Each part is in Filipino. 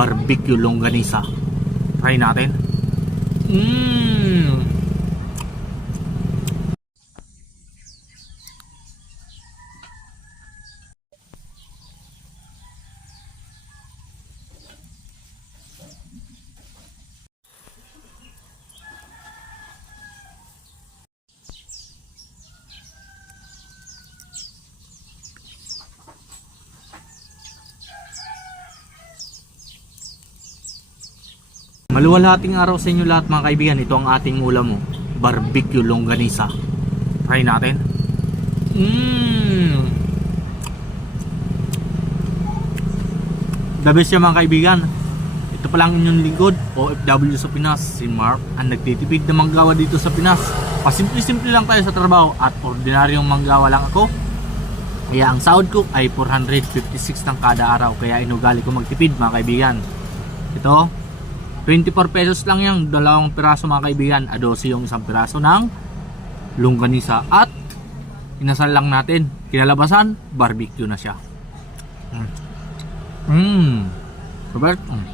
barbecue longganisa. Try natin. Mmm. Maluwalhating araw sa inyo lahat mga kaibigan. Ito ang ating ulam mo. Barbecue longganisa. Try natin. Mmm. The best yan mga kaibigan. Ito pa lang inyong lingkod, OFW sa Pinas, si Mark, ang nagtitipid na manggawa dito sa Pinas. Pasimple-simple lang tayo sa trabaho at ordinaryong manggawa lang ako. Kaya ang sahod ko ay 456 ng kada araw. Kaya inugali ko magtipid mga kaibigan. Ito, 24 pesos lang yung dalawang piraso mga kaibigan. A 12 yung isang piraso ng longganisa. At inasal lang natin. Kinalabasan, barbecue na siya. Mm. Mm. Robert? Mm.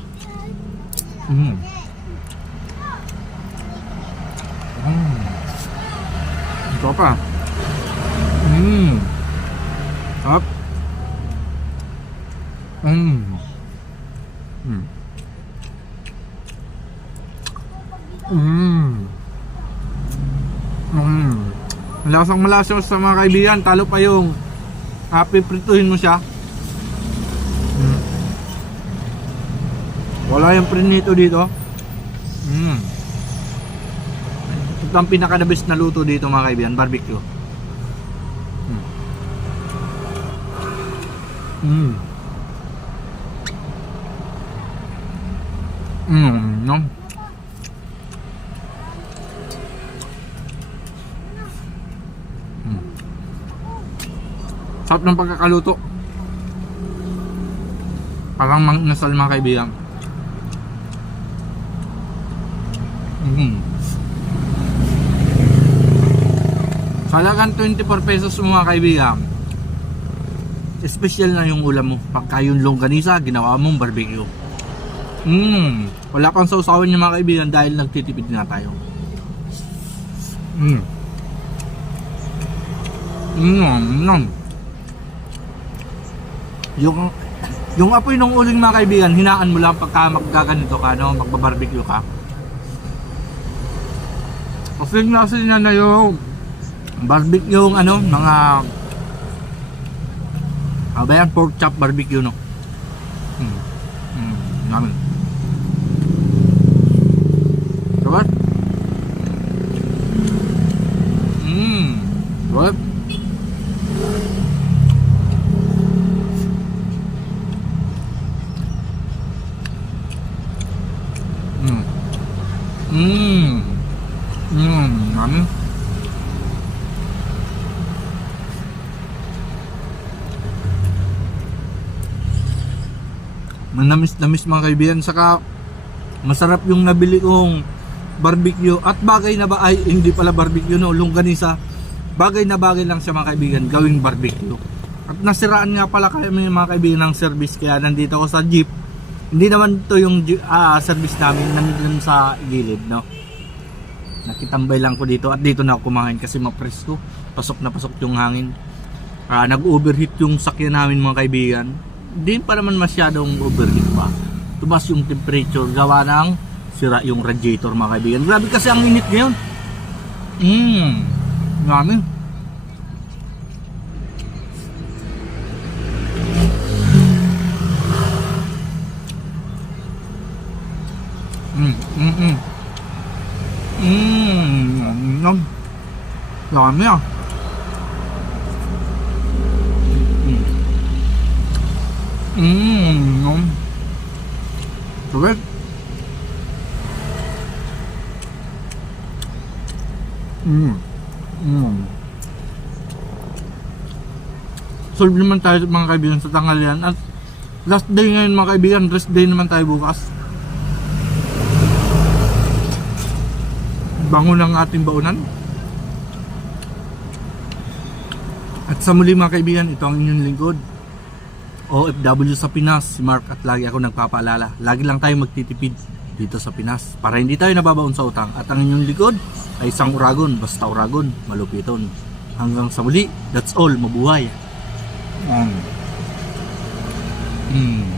Mm. Mm. Ito pa. Mm. Up. Mm. Mm. Mm. Mm. Lasang malasang sa mga kaibigan, talo pa yung happy prituhin mo siya. Mm. Wala yung prinito dito. Mm. Ito ang pinaka the best na luto dito mga kaibigan, barbecue. Mm. Mm. Mm, no? Sarap ng pagkakaluto. Parang mang nasal mga kaibigan. Mm. Salagang 24 pesos mga kaibigan. Special na yung ulam mo. Pagka yung longganisa, ginawa mong barbecue. Mm. Wala pang sausawan yung mga kaibigan dahil nagtitipid na tayo. Mm. Mm. Mm. Yung yung apoy ng uling mga kaibigan, hinaan mo lang pagka magkaganito ka, no? magbabarbecue ka. Kasi nga kasi na na yung barbecue yung ano, mga ano ba yan? Pork chop barbecue, no? Hmm. Hmm. Namin. Diba? Hmm. Diba? Mm. Mm. Nami. Manamis-namis mga kaibigan saka masarap yung nabili kong barbecue at bagay na ba ay hindi pala barbecue no longganisa bagay na bagay lang siya mga kaibigan gawing barbecue at nasiraan nga pala kami mga kaibigan ng service kaya nandito ako sa jeep hindi naman to yung ah, service namin nandun sa gilid no? Nakitambay lang ko dito at dito na ako kumain kasi mapresko. Pasok na pasok yung hangin. Ah, nag-overheat yung sakyan namin mga kaibigan. Hindi pa naman masyadong overheat pa. Tumas yung temperature gawa ng sira yung radiator mga kaibigan. Grabe kasi ang init ngayon. Mmm grabe Mm, mm, nom. Dami ah. Mm. Mm, nom. Correct. Mm. Mm. Solve naman tayo mga kaibigan sa tanghalian at last day ngayon mga kaibigan, rest day naman tayo bukas. Bango ng ating baunan. At sa muli mga kaibigan, ito ang inyong lingkod. OFW sa Pinas, si Mark at lagi ako nagpapaalala. Lagi lang tayo magtitipid dito sa Pinas para hindi tayo nababaon sa utang. At ang inyong likod ay isang uragon, basta uragon, malupiton. Hanggang sa muli, that's all, mabuhay. Mm. Mm.